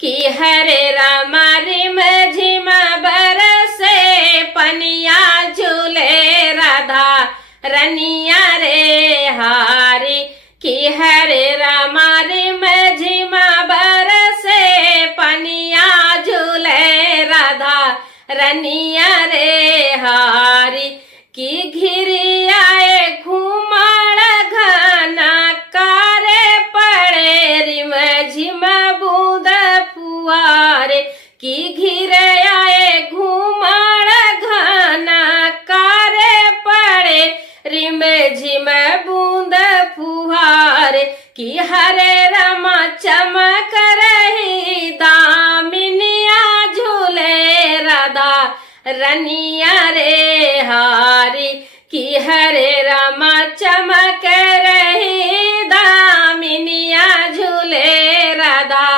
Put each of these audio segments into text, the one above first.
कि हरे रामा रिम झिम बरसे पनिया झूले राधा रनिया रे हारी। कि हरे रामा रिम झिम बरसे पनिया झूले राधा रनिया रे हारी। कि घिरी आए घुमाड़ घना कारे पड़े रिम झिम बूंद फुआरे। कि घिरे आए घुमाड़ घना कारे पड़े रिम झिम बूंद फुहारे। कि हरे रमा चमक रही दामिनिया झूले राधा रनिया रे हारी। कि हरे रामा चमक रही दामिनिया झूले राधा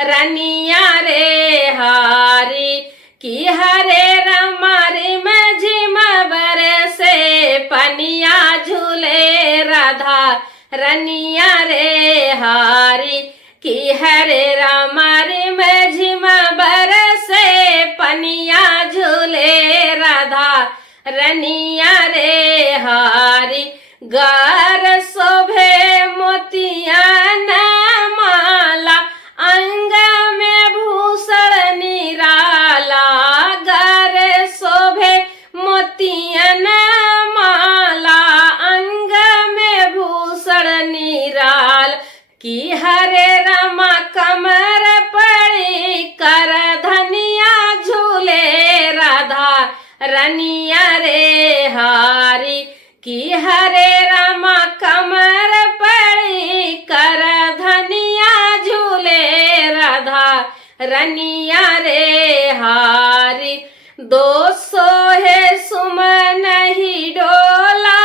रनिया रे हारी। कि हरे रामा रिम झिम बरसे पनिया झूले राधा रनिया रे हारी। कि हरे रामा रिम झिम बरसे पनिया झूले राधा रनिया रे हारी। गार शोभे मोतिया न माला अंग में भूषण निराला। गार शोभे मोतिया न माला अंग में भूषण निराल। कि हरे रमा कमर पड़ी कर धनिया झूले राधा रनिया रे हारी। कि हरे रमा कमर पड़ी कर धनिया झूले राधा रनिया रे हारी। दो सोहे सुमन ही डोला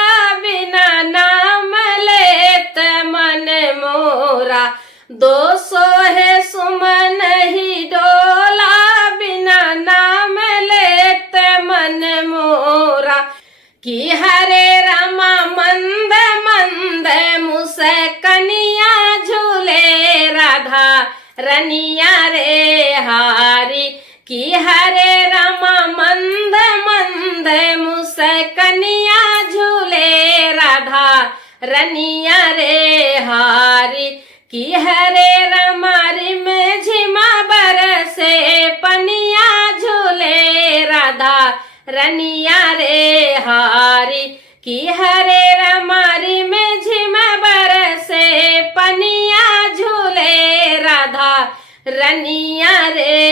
बिना नाम लेत मन मोरा। दो सोहे सुमन ही डोला बिना नाम लेत मन मोरा। कि हरे रमा मंद मंद मुस्कनिया झूले राधा रनिया रे हारी। कि हरे रमा मंद मंद मुस्कनिया झूले राधा रनिया रे हारी। कि हरे रमा रिम झिम बरसे पनिया झूले राधा रनिया रे हारी। कि हरे रमा रिम झिम बरसे पनिया झूले राधा रनिया रे